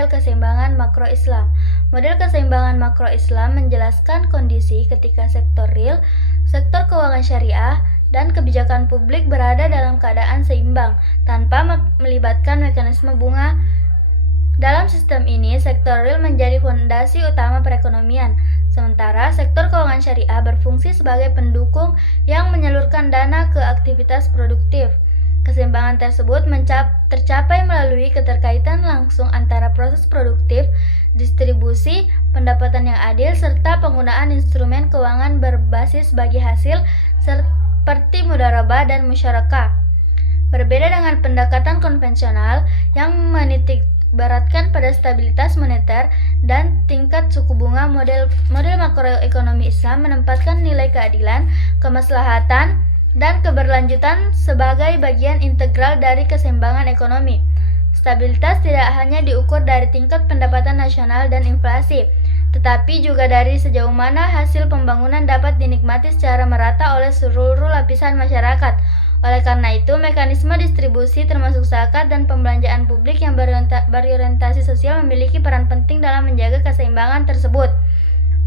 model keseimbangan makro Islam. Model keseimbangan makro Islam menjelaskan kondisi ketika sektor real, sektor keuangan syariah, dan kebijakan publik berada dalam keadaan seimbang tanpa melibatkan mekanisme bunga. Dalam sistem ini, sektor real menjadi fondasi utama perekonomian, sementara sektor keuangan syariah berfungsi sebagai pendukung yang menyalurkan dana ke aktivitas produktif. Keseimbangan tersebut tercapai melalui keterkaitan langsung antara proses produktif, distribusi, pendapatan yang adil, serta penggunaan instrumen keuangan berbasis bagi hasil seperti mudharabah dan musyarakah. Berbeda dengan pendekatan konvensional yang menitikberatkan pada stabilitas moneter dan tingkat suku bunga, model makroekonomi Islam menempatkan nilai keadilan, kemaslahatan, dan keberlanjutan sebagai bagian integral dari keseimbangan ekonomi. Stabilitas tidak hanya diukur dari tingkat pendapatan nasional dan inflasi, tetapi juga dari sejauh mana hasil pembangunan dapat dinikmati secara merata oleh seluruh lapisan masyarakat. Oleh karena itu, mekanisme distribusi termasuk zakat dan pembelanjaan publik yang berorientasi sosial memiliki peran penting dalam menjaga keseimbangan tersebut.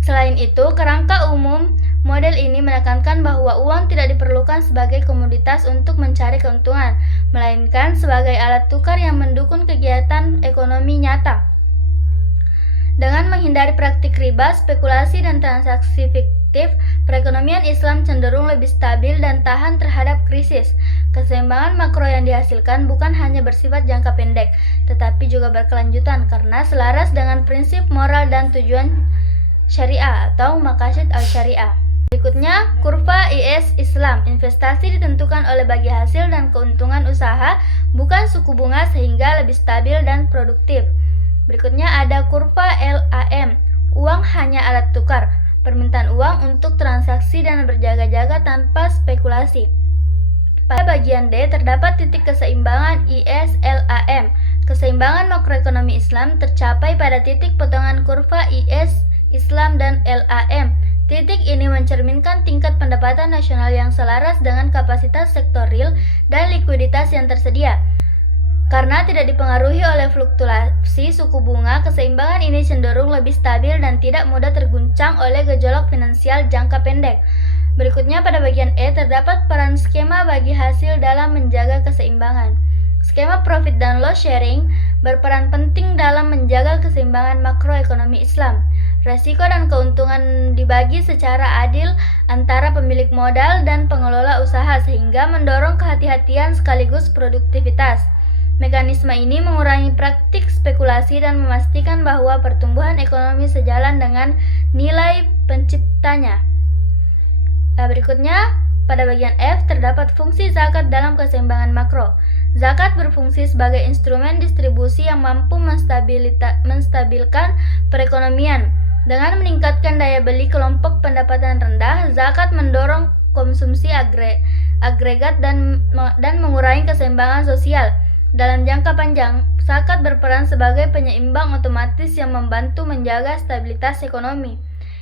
Selain itu, kerangka umum model ini menekankan bahwa uang tidak diperlukan sebagai komoditas untuk mencari keuntungan, melainkan sebagai alat tukar yang mendukung kegiatan ekonomi nyata. Dengan menghindari praktik riba, spekulasi, dan transaksi fiktif, perekonomian Islam cenderung lebih stabil dan tahan terhadap krisis. Keseimbangan makro yang dihasilkan bukan hanya bersifat jangka pendek, tetapi juga berkelanjutan karena selaras dengan prinsip moral dan tujuan syariah atau maqasid al-syariah. Berikutnya, kurva IS Islam. Investasi ditentukan oleh bagi hasil dan keuntungan usaha, bukan suku bunga, sehingga lebih stabil dan produktif. Berikutnya ada kurva LAM. Uang hanya alat tukar, permintaan uang untuk transaksi dan berjaga-jaga tanpa spekulasi. Pada bagian D terdapat titik keseimbangan IS-LAM. Keseimbangan makroekonomi Islam tercapai pada titik potongan kurva IS Islam dan LAM. Titik ini mencerminkan tingkat pendapatan nasional yang selaras dengan kapasitas sektor real dan likuiditas yang tersedia. Karena tidak dipengaruhi oleh fluktuasi suku bunga, keseimbangan ini cenderung lebih stabil dan tidak mudah terguncang oleh gejolak finansial jangka pendek. Berikutnya pada bagian E terdapat peran skema bagi hasil dalam menjaga keseimbangan. Skema profit dan loss sharing berperan penting dalam menjaga keseimbangan makroekonomi Islam. Resiko dan keuntungan dibagi secara adil antara pemilik modal dan pengelola usaha sehingga mendorong kehati-hatian sekaligus produktivitas. Mekanisme ini mengurangi praktik spekulasi dan memastikan bahwa pertumbuhan ekonomi sejalan dengan nilai penciptanya. Berikutnya, pada bagian F terdapat fungsi zakat dalam keseimbangan makro. Zakat berfungsi sebagai instrumen distribusi yang mampu menstabilkan perekonomian. Dengan meningkatkan daya beli kelompok pendapatan rendah, zakat mendorong konsumsi agregat dan mengurangi keseimbangan sosial. Dalam jangka panjang, zakat berperan sebagai penyeimbang otomatis yang membantu menjaga stabilitas ekonomi.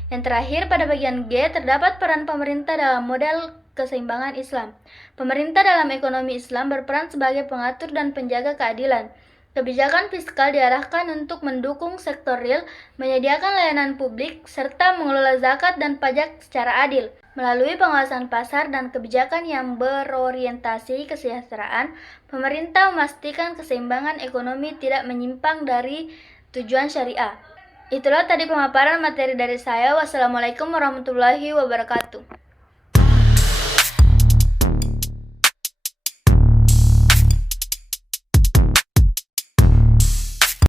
Yang terakhir, pada bagian G terdapat peran pemerintah dalam model keseimbangan Islam. Pemerintah dalam ekonomi Islam berperan sebagai pengatur dan penjaga keadilan. Kebijakan fiskal diarahkan untuk mendukung sektor real, menyediakan layanan publik, serta mengelola zakat dan pajak secara adil. Melalui pengawasan pasar dan kebijakan yang berorientasi kesejahteraan, pemerintah memastikan keseimbangan ekonomi tidak menyimpang dari tujuan syariah. Itulah tadi pemaparan materi dari saya. Wassalamualaikum warahmatullahi wabarakatuh.